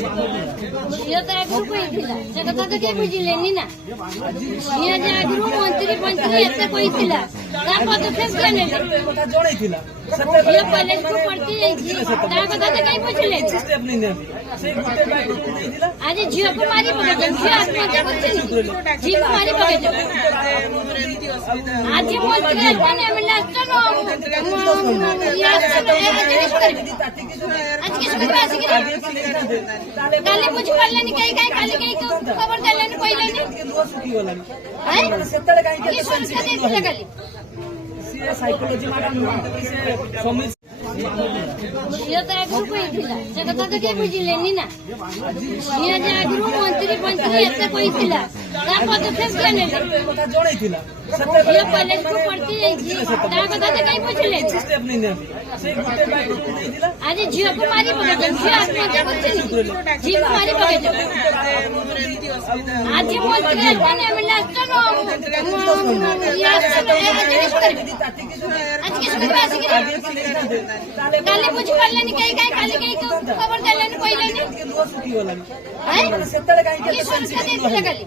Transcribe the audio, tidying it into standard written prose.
ଝିଅ ତ ଆଗରୁ କହିଥିଲା ସେ କଥା ତ କେହି ବୁଝିଲେନି ନା। ଝିଅ ଯେ ଆଗରୁ ମନ୍ତ୍ରୀ ଏତେ କହିଥିଲା ତା ପଦକ୍ଷେପ କିଏ ନେଲେ? ଝିଅ କଲେଜକୁ ପଢିକି ଯାଇଛି ତା କଥା ତ କେହି ବୁଝିଲେ। ଆଜି ଝିଅକୁ ମାରି ପକେଇଛ, ଝିଅ ଆତ୍ମହତ୍ୟା କରୁଛି, ଝିଅକୁ ମାରି ପକେଇଛ। ଆଜି ମନ୍ତ୍ରୀ ଆସିଛନ୍, ଏମଏଲଏ ଆସିଛନ୍, କାଲି ବୁଝିପାରିଲେନି କେହି କାହିଁ, କାଲି କେହି ଖବର ଦେଲେନି କହିଲେନି। ସୁରକ୍ଷା ଦେଇଥିଲେ କାଲି। ଝିଅ ତ ଆଗରୁ କହିଥିଲା ସେ କଥା ତ କେହି ବୁଝିଲେନି ନା। ଝିଅ ଯେ ଆଗରୁ ମନ୍ତ୍ରୀ ଏତେ କହିଥିଲା ତା ପଦକ୍ଷେପ କିଏ ନେଲେ? ଝିଅ କଲେଜକୁ ପଢିକି ଯାଇଛି ତା କଥା ତ କେହି ବୁଝିଲେ। ଆଜି ଝିଅକୁ ମାରି ପକେଇଛ, ଝିଅ ଆତ୍ମହତ୍ୟା କରୁଛି, ଝିଅକୁ ମାରି ପକେଇଛ। ଆଜି ମନ୍ତ୍ରୀ ଆସିଛନ୍, ଏମଏଲଏ ଆସିଛନ୍, କାଲି ବୁଝିପାରିଲେନି କେହି କାହିଁ, କାଲି କେହି ଖବର ଦେଲେନି କହିଲେନି। ସୁରକ୍ଷା ଦେଇଥିଲେ କାଲି।